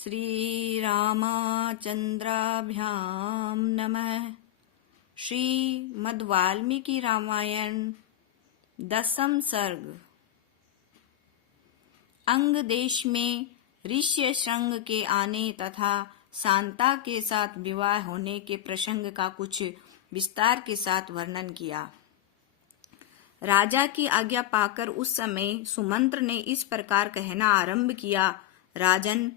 श्रीरामचन्द्राभ्यां नमः। श्रीमद्वाल्मीकि रामायण दसम सर्ग। अंग देश में ऋष्यशृंग के आने तथा शांता के साथ विवाह होने के प्रसंग का कुछ विस्तार के साथ वर्णन किया। राजा की आज्ञा पाकर उस समय सुमंत्र ने इस प्रकार कहना आरंभ किया। राजन,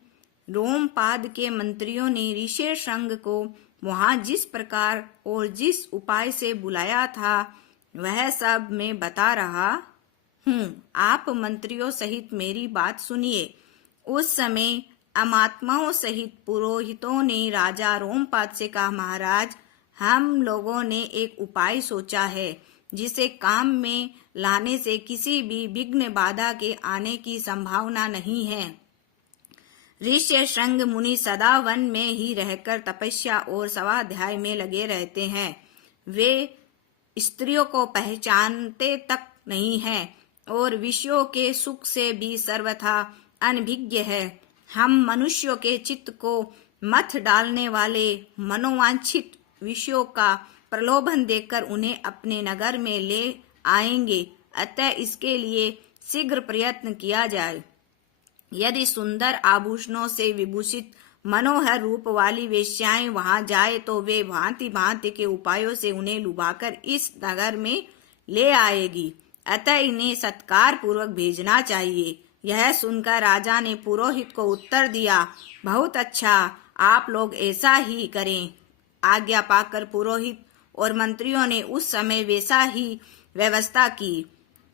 रोमपाद के मंत्रियों ने ऋष्यशृंग को वहां जिस प्रकार और जिस उपाय से बुलाया था वह सब मैं बता रहा हूँ। आप मंत्रियों सहित मेरी बात सुनिए। उस समय अमात्माओं सहित पुरोहितों ने राजा रोमपाद से कहा, महाराज, हम लोगों ने एक उपाय सोचा है जिसे काम में लाने से किसी भी विघ्न बाधा के आने की संभावना नहीं है। ऋष्यशृंग मुनि सदा वन में ही रहकर तपस्या और स्वाध्याय में लगे रहते हैं। वे स्त्रियों को पहचानते तक नहीं हैं और विषयों के सुख से भी सर्वथा अनभिज्ञ है। हम मनुष्यों के चित्त को मथ डालने वाले मनोवांछित विषयों का प्रलोभन देकर उन्हें अपने नगर में ले आएंगे। अतः इसके लिए शीघ्र प्रयत्न किया जाए। यदि सुंदर आभूषणों से विभूषित मनोहर रूप वाली वेश्याएं वहां जाए तो वे भांति भांति के उपायों से उन्हें लुभाकर इस नगर में ले आएगी। अतः इन्हें सत्कार पूर्वक भेजना चाहिए। यह सुनकर राजा ने पुरोहित को उत्तर दिया, बहुत अच्छा, आप लोग ऐसा ही करें। आज्ञा पाकर पुरोहित और मंत्रियों ने उस समय वैसा ही व्यवस्था की।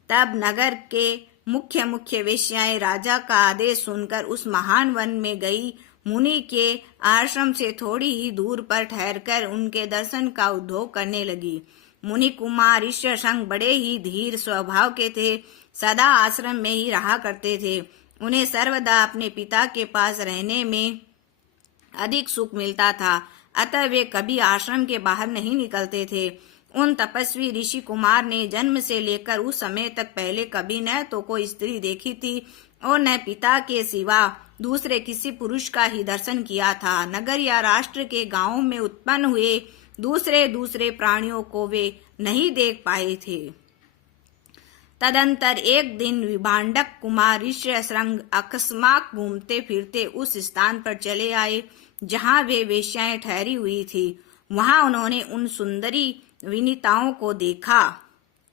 तब नगर के मुख्य वेश्याएं राजा का आदेश सुनकर उस महान वन में गई। मुनि के आश्रम से थोड़ी ही दूर पर ठहरकर उनके दर्शन का उद्योग करने लगी। मुनि कुमार ऋष्यशृंग बड़े ही धीर स्वभाव के थे, सदा आश्रम में ही रहा करते थे। उन्हें सर्वदा अपने पिता के पास रहने में अधिक सुख मिलता था, अतः वे कभी आश्रम के बाहर नहीं निकलते थे। उन तपस्वी ऋषि कुमार ने जन्म से लेकर उस समय तक पहले कभी न तो कोई स्त्री देखी थी और न पिता के सिवा दूसरे किसी पुरुष का ही दर्शन किया था। नगर या राष्ट्र के गांवों में उत्पन्न हुए दूसरे प्राणियों को वे नहीं देख पाए थे। तदंतर एक दिन विभांडक कुमार ऋष्यशृंग अकस्मात घूमते फिरते उस स्थान पर चले आए जहां वे वेश्याएं ठहरी हुई थी। वहां उन्होंने उन सुंदरी विनीताओं को देखा।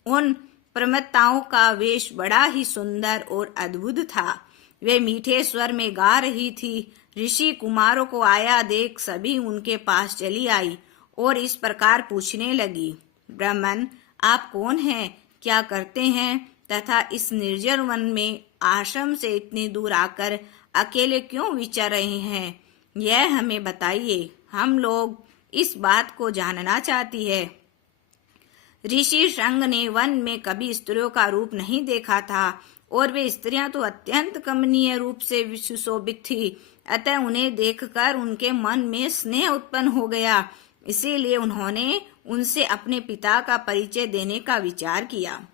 उन प्रमत्ताओं का वेश बड़ा ही सुंदर और अद्भुत था। वे मीठे स्वर में गा रही थी। ऋषि कुमारों को आया देख सभी उनके पास चली आई और इस प्रकार पूछने लगी, ब्राह्मण, आप कौन हैं, क्या करते हैं तथा इस निर्जन वन में आश्रम से इतनी दूर आकर अकेले क्यों विचर रहे हैं, यह हमें बताइए। हम लोग इस बात को जानना चाहती है। ऋष्यशृंग ने वन में कभी स्त्रियों का रूप नहीं देखा था और वे स्त्रियां तो अत्यंत कमनीय रूप से सुशोभित थी। अतः उन्हें देखकर उनके मन में स्नेह उत्पन्न हो गया। इसीलिए उन्होंने उनसे अपने पिता का परिचय देने का विचार किया।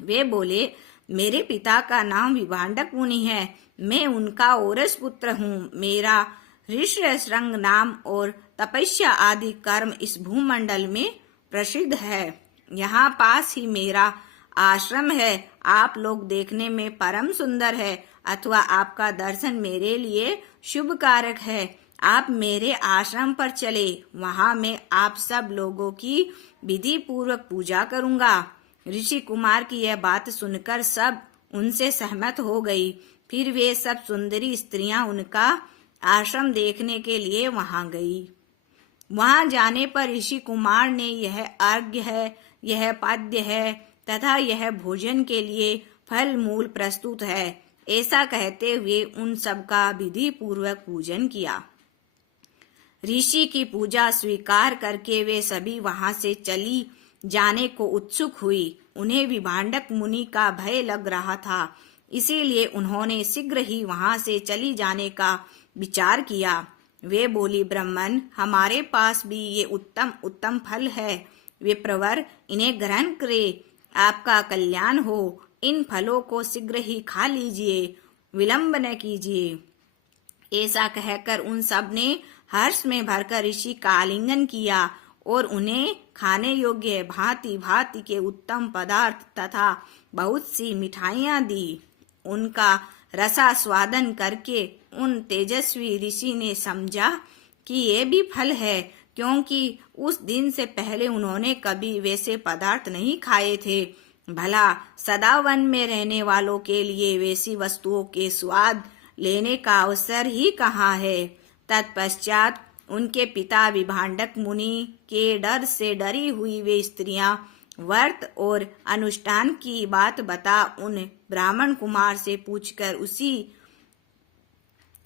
वे बोले, मेरे पिता का नाम विभांडक मुनि है, मैं उनका औरस पुत्र हूँ। मेरा ऋष्यशृंग नाम और तपस्या आदि कर्म इस भूमंडल में प्रसिद्ध है। यहाँ पास ही मेरा आश्रम है। आप लोग देखने में परम सुंदर है अथवा आपका दर्शन मेरे लिए शुभ कारक है। आप मेरे आश्रम पर चले, वहां मैं आप सब लोगों की विधि पूर्वक पूजा करूंगा। ऋषि कुमार की यह बात सुनकर सब उनसे सहमत हो गई। फिर वे सब सुंदरी स्त्रियां उनका आश्रम देखने के लिए वहां गई। वहां जाने पर ऋषि कुमार ने यह अर्घ्य है, यह पाद्य है तथा यह भोजन के लिए फल मूल प्रस्तुत है, ऐसा कहते हुए उन सब का विधि पूर्वक पूजन किया। ऋषि की पूजा स्वीकार करके वे सभी वहां से चली जाने को उत्सुक हुई। उन्हें विभांडक मुनि का भय लग रहा था, इसीलिए उन्होंने शीघ्र ही वहां से चली जाने का विचार किया। वे बोली, ब्राह्मण, हमारे पास भी ये उत्तम उत्तम फल है। वे प्रवर, इन्हें ग्रहण करे, आपका कल्याण हो। इन फलों को शीघ्र ही खा लीजिए, विलंब न कीजिए। ऐसा कहकर उन सब ने हर्ष में भरकर ऋषि का आलिंगन किया और उन्हें खाने योग्य भांति भांति के उत्तम पदार्थ तथा बहुत सी मिठाइयां दी। उनका रसास्वादन करके उन तेजस्वी ऋषि ने समझा कि ये भी फल है, क्योंकि उस दिन से पहले उन्होंने कभी वैसे पदार्थ नहीं खाए थे। भला सदा वन में रहने वालों के लिए वैसी वस्तुओं के स्वाद लेने का अवसर ही कहाँ है। तत्पश्चात उनके पिता विभांडक मुनि के डर से डरी हुई वे स्त्रियां व्रत और अनुष्ठान की बात बता उन ब्राह्मण कुमार से पूछकर उसी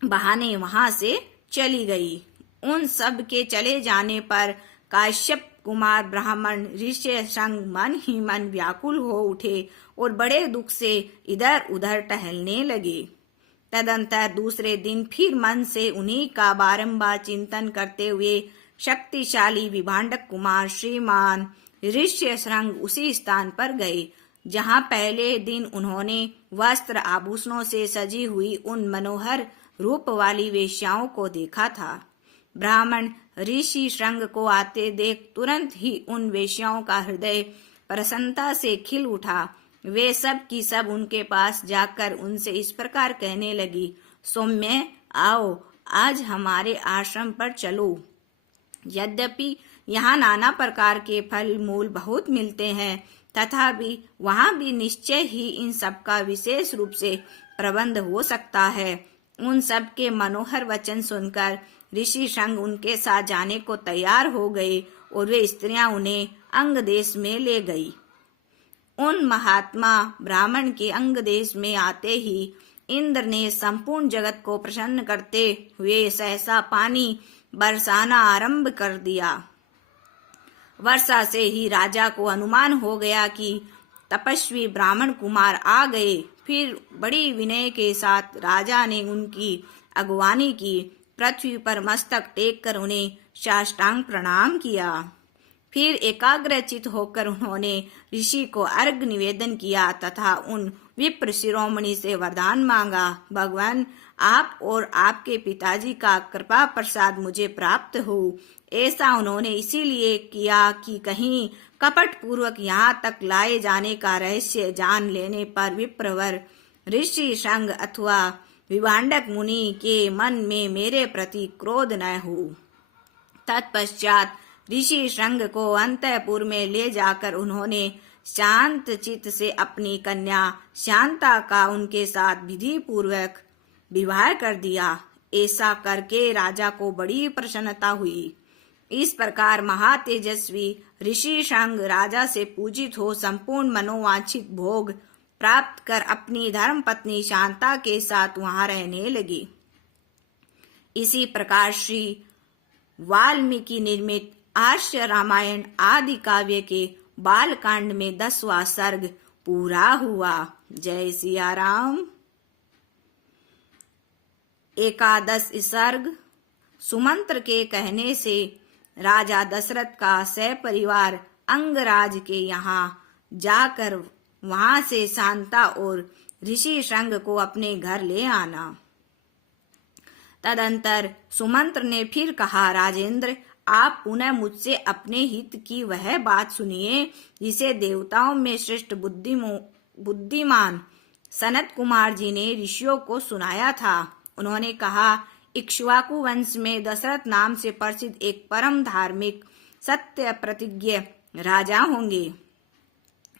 बहाने वहां से चली गई। उन सब के चले जाने पर काश्यप कुमार ब्राह्मण ऋष्यशृंग मन ही मन व्याकुल हो उठे और बड़े दुख से इधर उधर टहलने लगे। तदंतर दूसरे दिन फिर मन से उन्हीं का बारंबार चिंतन करते हुए शक्तिशाली विभांडक कुमार श्रीमान ऋष्यशृंग उसी स्थान पर गए जहां पहले दिन उन्होंने वस्त्र आभूषणों से सजी हुई उन मनोहर रूप वाली वेश्याओं को देखा था। ब्राह्मण ऋषि श्रृंग को आते देख तुरंत ही उन वेश्याओं का हृदय प्रसन्नता से खिल उठा। वे सब की सब उनके पास जाकर उनसे इस प्रकार कहने लगी, सौम्य आओ, आज हमारे आश्रम पर चलो। यद्यपि यहाँ नाना प्रकार के फल मूल बहुत मिलते हैं, तथापि वहाँ भी निश्चय ही इन सब का विशेष रूप से प्रबंध हो सकता है। उन सब के मनोहर वचन सुनकर ऋषि श्रृंग उनके साथ जाने को तैयार हो गए और वे स्त्रियां उन्हें अंग देश में ले गई। उन महात्मा ब्राह्मण के अंग देश में आते ही इंद्र ने संपूर्ण जगत को प्रसन्न करते हुए सहसा पानी बरसाना आरंभ कर दिया। वर्षा से ही राजा को अनुमान हो गया कि तपस्वी ब्राह्मण कुमार आ गए। फिर बड़ी विनय के साथ राजा ने उनकी अगवानी की। पृथ्वी पर मस्तक टेक कर उन्हें साष्टांग प्रणाम किया। फिर एकाग्रचित होकर उन्होंने ऋषि को अर्घ निवेदन किया तथा उन विप्र शिरोमणि से वरदान मांगा, भगवान आप और आपके पिताजी का कृपा प्रसाद मुझे प्राप्त हो। ऐसा उन्होंने इसीलिए किया कि कहीं कपट पूर्वक यहाँ तक लाए जाने का रहस्य जान लेने पर विप्रवर ऋषि श्रृंग अथवा विभांडक मुनि के मन में मेरे प्रति क्रोध न हो। तत्पश्चात ऋषि श्रृंग को अंतःपुर में ले जाकर उन्होंने शांत चित्त से अपनी कन्या शांता का उनके साथ विधि पूर्वक विवाह कर दिया। ऐसा करके राजा को बड़ी प्रसन्नता हुई। इस प्रकार महातेजस्वी ऋषि श्रृंग राजा से पूजित हो संपूर्ण मनोवांछित भोग प्राप्त कर अपनी धर्म पत्नी शांता के साथ वहां रहने लगी। इसी प्रकार श्री वाल्मीकि निर्मित आर्ष रामायण आदि काव्य के बालकांड में 10वां सर्ग पूरा हुआ। जय सिया राम। 11 सर्ग। सुमंत्र के कहने से राजा दशरथ का सपरिवार अंगराज के यहाँ जाकर वहां से शांता और ऋषि श्रृंग को अपने घर ले आना। तदंतर सुमंत्र ने फिर कहा, राजेंद्र आप पुनः मुझसे अपने हित की वह बात सुनिए जिसे देवताओं में श्रेष्ठ बुद्धिमान सनत कुमार जी ने ऋषियों को सुनाया था। उन्होंने कहा, इक्ष्वाकु वंश में दशरथ नाम से प्रसिद्ध एक परम धार्मिक सत्य प्रतिज्ञ राजा होंगे।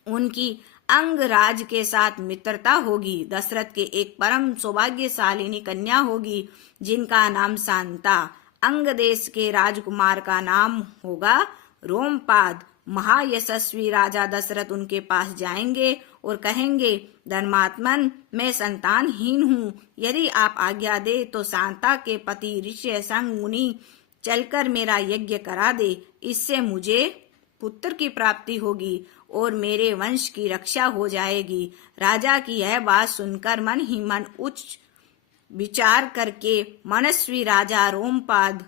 उनकी अंगराज के साथ मित्रता होगी। दशरथ के एक परम सौभाग्यशालिनी कन्या होगी जिनका नाम शांता। अंग देश के राजकुमार का नाम होगा रोमपाद। महायशस्वी राजा दशरथ उनके पास जाएंगे और कहेंगे, धर्मात्मन मैं संतानहीन हूँ, यदि आप आज्ञा दे तो शांता के पति ऋष्यशृंग मुनि चलकर मेरा यज्ञ करा दे। इससे मुझे पुत्र की प्राप्ति होगी और मेरे वंश की रक्षा हो जाएगी। राजा की यह बात सुनकर मन ही मन उच्च विचार करके मनस्वी राजा रोमपाद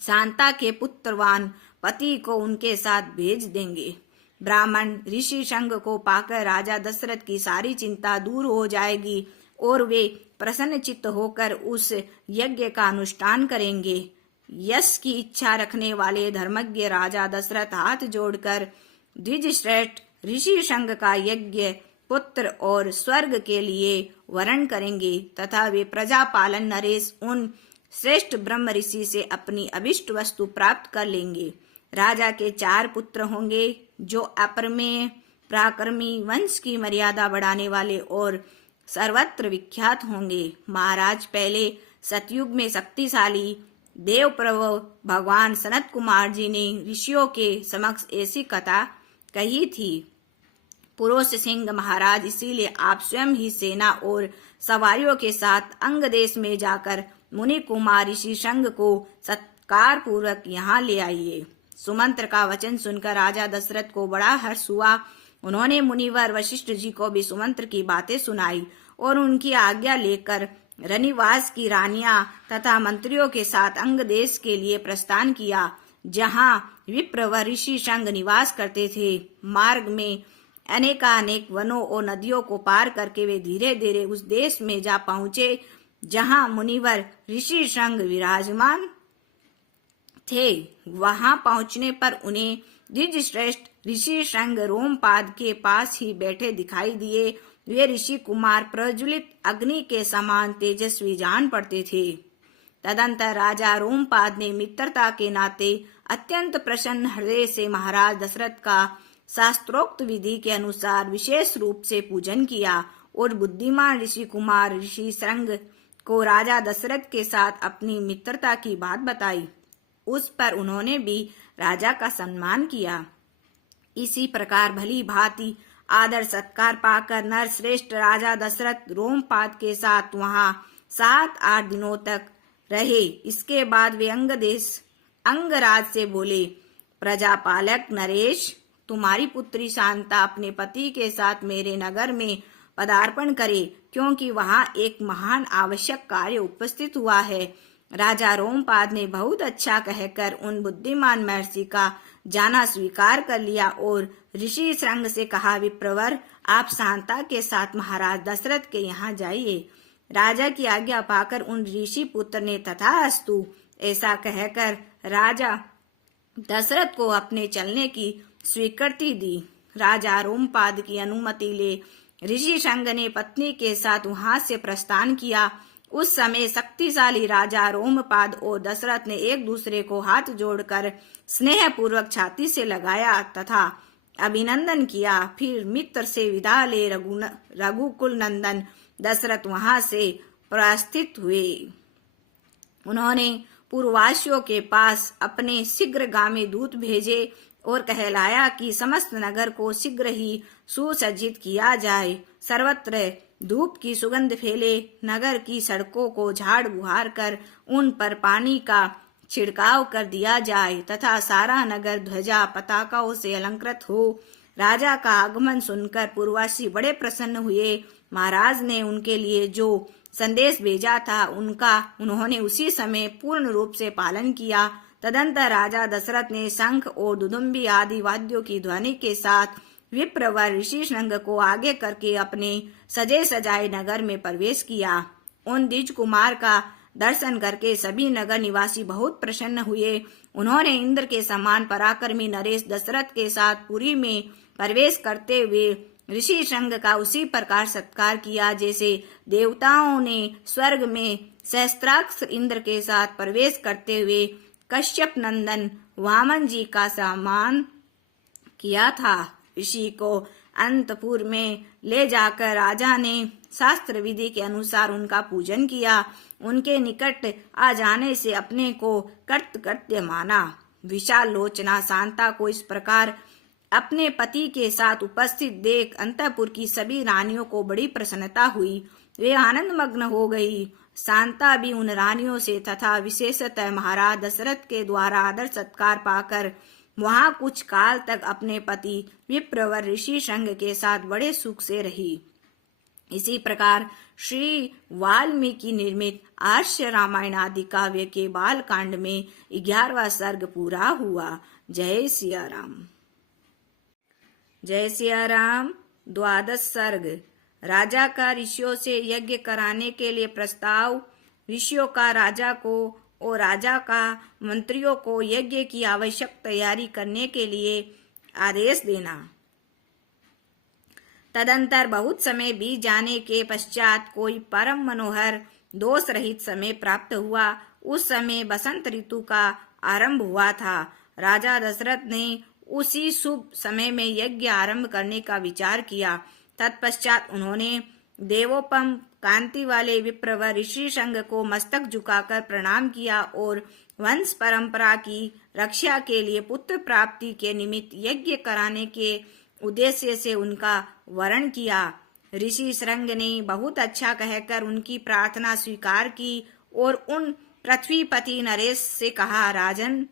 शांता के पुत्रवान पति को उनके साथ भेज देंगे। ब्राह्मण ऋषि श्रृंग को पाकर राजा दशरथ की सारी चिंता दूर हो जाएगी और वे प्रसन्नचित्त होकर उस यज्ञ का अनुष्ठान करेंगे। यश की इच्छा रखने वाले धर्मज्ञ राजा दशरथ हाथ जोड़कर द्विजश्रेष्ठ ऋषि संघ का यज्ञ पुत्र और स्वर्ग के लिए वरण करेंगे तथा वे प्रजा पालन नरेश उन श्रेष्ठ ब्रह्म ऋषि से अपनी अभिष्ट वस्तु प्राप्त कर लेंगे। राजा के 4 पुत्र होंगे जो अपरमेय पराक्रमी, वंश की मर्यादा बढ़ाने वाले और सर्वत्र विख्यात होंगे। महाराज, पहले सतयुग में शक्तिशाली देव प्रभु भगवान सनत कुमार जी ने ऋषियों के समक्ष ऐसी कथा कही थी। पुरुष सिंह महाराज, इसीलिए आप स्वयं ही सेना और सवारियों के साथ अंग देश में जाकर मुनि कुमार ऋषि संघ को सत्कार पूर्वक यहाँ ले आइए। सुमंत्र का वचन सुनकर राजा दशरथ को बड़ा हर्ष हुआ। उन्होंने मुनिवर वशिष्ठ जी को भी सुमंत्र की बातें सुनाई और उनकी आज्ञा लेकर रनिवास की रानियां तथा मंत्रियों के साथ अंग देश के लिए प्रस्थान किया, जहां विप्र व ऋषि संघ निवास करते थे। मार्ग में अनेकानेक वनों और नदियों को पार करके वे धीरे धीरे उस देश में जा पहुंचे जहां मुनिवर ऋषि संघ विराजमान थे। वहां पहुंचने पर उन्हें द्विजश्रेष्ठ ऋषि संघ रोमपाद के पास ही बैठे दिखाई दिए। वे ऋषि कुमार प्रज्वलित अग्नि के समान तेजस्वी जान पड़ते थे। तदंतर राजा रोमपाद ने मित्रता के नाते अत्यंत प्रसन्न हृदय से महाराज दशरथ का शास्त्रोक्त विधि के अनुसार विशेष रूप से पूजन किया और बुद्धिमान ऋषि कुमार ऋषि संघ को राजा दशरथ के साथ अपनी मित्रता की बात बताई। उस पर उन्होंने भी राजा का सम्मान किया। इसी प्रकार भली भांति आदर सत्कार पाकर नर श्रेष्ठ राजा दशरथ रोमपाद के साथ वहां 7-8 दिनों तक रहे। इसके बाद वे अंगराज से बोले, प्रजापालक नरेश, तुम्हारी पुत्री शांता अपने पति के साथ मेरे नगर में पदार्पण करे, क्योंकि वहां एक महान आवश्यक कार्य उपस्थित हुआ है। राजा रोमपाद ने बहुत अच्छा कहकर उन बुद्धिमान महर्षि का जाना स्वीकार कर लिया और ऋषि श्रृंग से कहा, विप्रवर, आप शांता के साथ महाराज दशरथ के यहाँ जाइए। राजा की आज्ञा पाकर उन ऋषि पुत्र ने तथास्तु ऐसा कहकर राजा दशरथ को अपने चलने की स्वीकृति दी। राजा रोमपाद की अनुमति ले ऋषि संघ ने पत्नी के साथ वहां से प्रस्थान किया। उस समय शक्तिशाली राजा रोमपाद और दशरथ ने एक दूसरे को हाथ जोड़कर स्नेह पूर्वक छाती से लगाया तथा अभिनंदन किया। फिर मित्र से विदा ले रघुकुल नंदन दशरथ वहां से प्रस्थित हुए। उन्होंने पूर्ववासियों के पास अपने शीघ्रगामी दूत भेजे और कहलाया कि समस्त नगर को शीघ्र ही सुसज्जित किया जाए। सर्वत्र धूप की सुगंध फैले, नगर की सड़कों को झाड़ बुहार कर उन पर पानी का छिड़काव कर दिया जाए तथा सारा नगर ध्वजा पताकाओं से अलंकृत हो। राजा का आगमन सुनकर पूर्ववासी बड़े प्रसन्न हुए। महाराज ने उनके लिए जो संदेश भेजा था उन्होंने उसी समय पूर्ण रूप से पालन किया। तदंतर राजा दशरथ ने शंख और दुदुम्बी आदि वाद्यों की ध्वनि के साथ विप्रवर ऋषि संघ को आगे करके अपने सजे सजाए नगर में प्रवेश किया। उन द्विज कुमार का दर्शन करके सभी नगर निवासी बहुत प्रसन्न हुए। उन्होंने इंद्र के समान पराक्रमी नरेश दशरथ के साथ पुरी में प्रवेश करते हुए ऋषि संघ का उसी प्रकार सत्कार किया जैसे देवताओं ने स्वर्ग में सहस्त्राक्ष इंद्र के साथ प्रवेश करते हुए कश्यप नंदन वामन जी का सम्मान किया था। ऋषि को अंतपुर में ले जाकर राजा ने शास्त्र विधि के अनुसार उनका पूजन किया। उनके निकट आ जाने से अपने को कृतकृत्य माना। विशाल लोचना शांता को इस प्रकार अपने पति के साथ उपस्थित देख अंतपुर की सभी रानियों को बड़ी प्रसन्नता हुई। वे आनंद मग्न हो गई। शांता भी उन रानियों से तथा विशेषतः महाराज दशरथ के द्वारा आदर सत्कार पाकर वहां कुछ काल तक अपने पति विप्रवर ऋषि संघ के साथ बड़े सुख से रही। इसी प्रकार श्री वाल्मीकि निर्मित आर्ष रामायण आदि काव्य के बाल कांड में 11वां सर्ग पूरा हुआ। जय सिया राम। जय सिया राम। 12वां सर्ग। राजा का ऋषियों से यज्ञ कराने के लिए प्रस्ताव, ऋषियों का राजा को और राजा का मंत्रियों को यज्ञ की आवश्यक तैयारी करने के लिए आदेश देना। तदंतर बहुत समय बीत जाने के पश्चात कोई परम मनोहर दोष रहित समय प्राप्त हुआ। उस समय बसंत ऋतु का आरंभ हुआ था। राजा दशरथ ने उसी शुभ समय में यज्ञ आरंभ करने का विचार किया। तत्पश्चात उन्होंने देवोपम कांति वाले विप्र व ऋषि संघ को मस्तक झुकाकर प्रणाम किया और वंश परंपरा की रक्षा के लिए पुत्र प्राप्ति के निमित्त यज्ञ कराने के उद्देश्य से उनका वरण किया। ऋषि श्रृंग ने बहुत अच्छा कहकर उनकी प्रार्थना स्वीकार की और उन पृथ्वीपति नरेश से कहा, राजन,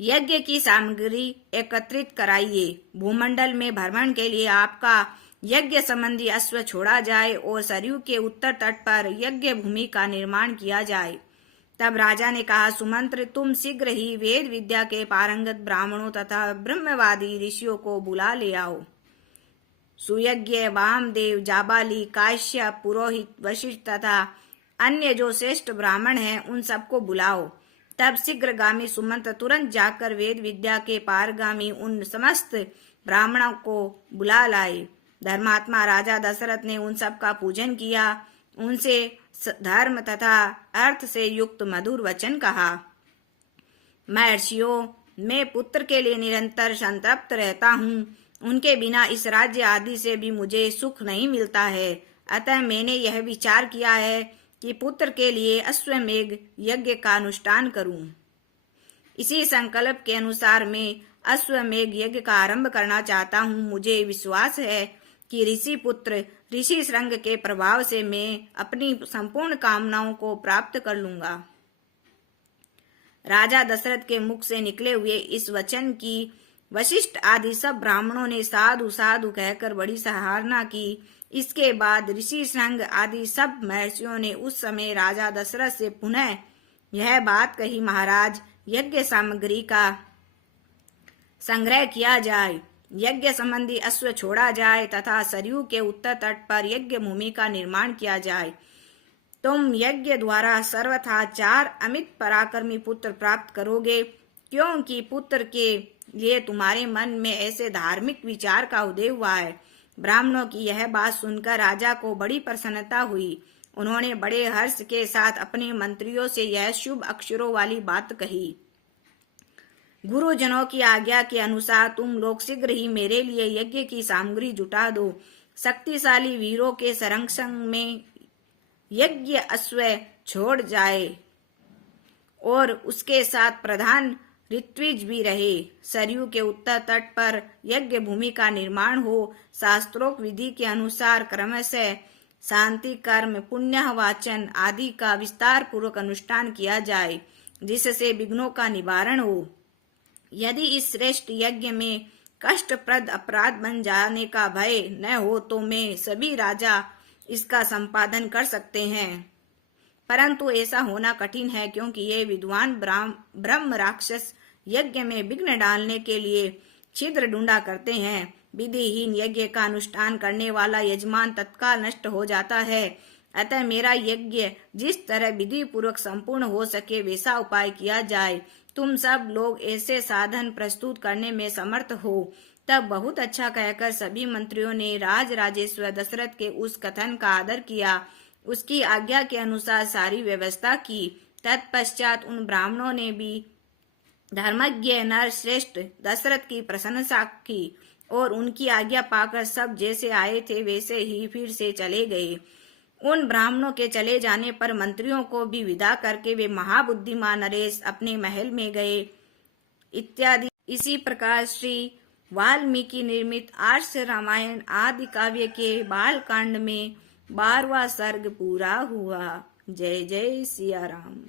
यज्ञ की सामग्री एकत्रित कराइए। भूमंडल में भ्रमण के लिए आपका यज्ञ संबंधी अश्व छोड़ा जाए और सरयू के उत्तर तट पर यज्ञ भूमि का निर्माण किया जाए। तब राजा ने कहा, सुमंत्र, तुम शीघ्र ही वेद विद्या के पारंगत ब्राह्मणों तथा ब्रह्मवादी ऋषियों को बुला ले आओ। सुयज्ञ, वामदेव, जाबाली, काश्यप, पुरोहित, वशिष्ठ तथा अन्य जो श्रेष्ठ ब्राह्मण हैं, उन सबको बुलाओ। तब शीघ्रगामी सुमंत्र तुरंत जाकर वेद विद्या के पारगामी उन समस्त ब्राह्मणों को बुला लाए। धर्मात्मा राजा दशरथ ने उन सब का पूजन किया, उनसे धर्म तथा अर्थ से युक्त मधुर वचन कहा। महर्षियों, मैं पुत्र के लिए निरंतर संतप्त रहता हूँ। उनके बिना इस राज्य आदि से भी मुझे सुख नहीं मिलता है। अतः मैंने यह विचार किया है कि पुत्र के लिए अश्वमेघ यज्ञ का अनुष्ठान करूं। इसी संकल्प के अनुसार मैं अश्वमेघ यज्ञ का आरंभ करना चाहता हूं। मुझे विश्वास है कि ऋषि पुत्र ऋषि श्रृंग के प्रभाव से मैं अपनी संपूर्ण कामनाओं को प्राप्त कर लूंगा। राजा दशरथ के मुख से निकले हुए इस वचन की वशिष्ठ आदि सब ब्राह्मणों ने साधु साधु कहकर बड़ी सराहना की। इसके बाद ऋषि श्रृंग आदि सब महर्षियों ने उस समय राजा दशरथ से पुनः यह बात कही, महाराज, यज्ञ सामग्री का संग्रह किया जाए, यज्ञ संबंधी अश्व छोड़ा जाए तथा सरयू के उत्तर तट पर यज्ञ भूमि का निर्माण किया जाए। तुम यज्ञ द्वारा सर्वथा 4 अमित पराक्रमी पुत्र प्राप्त करोगे, क्योंकि पुत्र के लिए तुम्हारे मन में ऐसे धार्मिक विचार का उदय हुआ है। ब्राह्मणों की यह बात सुनकर राजा को बड़ी प्रसन्नता हुई। उन्होंने बड़े हर्ष के साथ अपने मंत्रियों से यह शुभ अक्षरों वाली बात कही। गुरुजनों की आज्ञा के अनुसार तुम लोग शीघ्र ही मेरे लिए यज्ञ की सामग्री जुटा दो। शक्तिशाली वीरों के संरक्षण में यज्ञ अश्व छोड़ जाए और उसके साथ प्रधान ऋत्विज भी रहे। सरयू के उत्तर तट पर यज्ञ भूमि का निर्माण हो। शास्त्रोक्त विधि के अनुसार क्रमशः शांति, कर्म, पुण्य वाचन आदि का विस्तार पूर्वक अनुष्ठान किया जाए, जिससे विघ्नों का निवारण हो। यदि इस श्रेष्ठ यज्ञ में कष्टप्रद अपराध बन जाने का भय न हो तो मैं सभी राजा इसका संपादन कर सकते हैं, परंतु ऐसा होना कठिन है, क्योंकि ये विद्वान ब्रह्म राक्षस यज्ञ में विघ्न डालने के लिए छिद्र ढूंढा करते हैं। विधिहीन यज्ञ का अनुष्ठान करने वाला यजमान तत्काल नष्ट हो जाता है। अतः मेरा यज्ञ जिस तरह विधि पूर्वक संपूर्ण हो सके वैसा उपाय किया जाए। तुम सब लोग ऐसे साधन प्रस्तुत करने में समर्थ हो। तब बहुत अच्छा कहकर सभी मंत्रियों ने राजेश्वर दशरथ के उस कथन का आदर किया। उसकी आज्ञा के अनुसार सारी व्यवस्था की। तत्पश्चात उन ब्राह्मणों ने भी धर्मज्ञ नर श्रेष्ठ दशरथ की प्रशंसा की और उनकी आज्ञा पाकर सब जैसे आए थे वैसे ही फिर से चले गए। उन ब्राह्मणों के चले जाने पर मंत्रियों को भी विदा करके वे महाबुद्धिमान नरेश अपने महल में गए इत्यादि। इसी प्रकार श्री वाल्मीकि निर्मित आर्ष रामायण आदि काव्य के बाल कांड में 12वां सर्ग पूरा हुआ। जय जय सिया राम।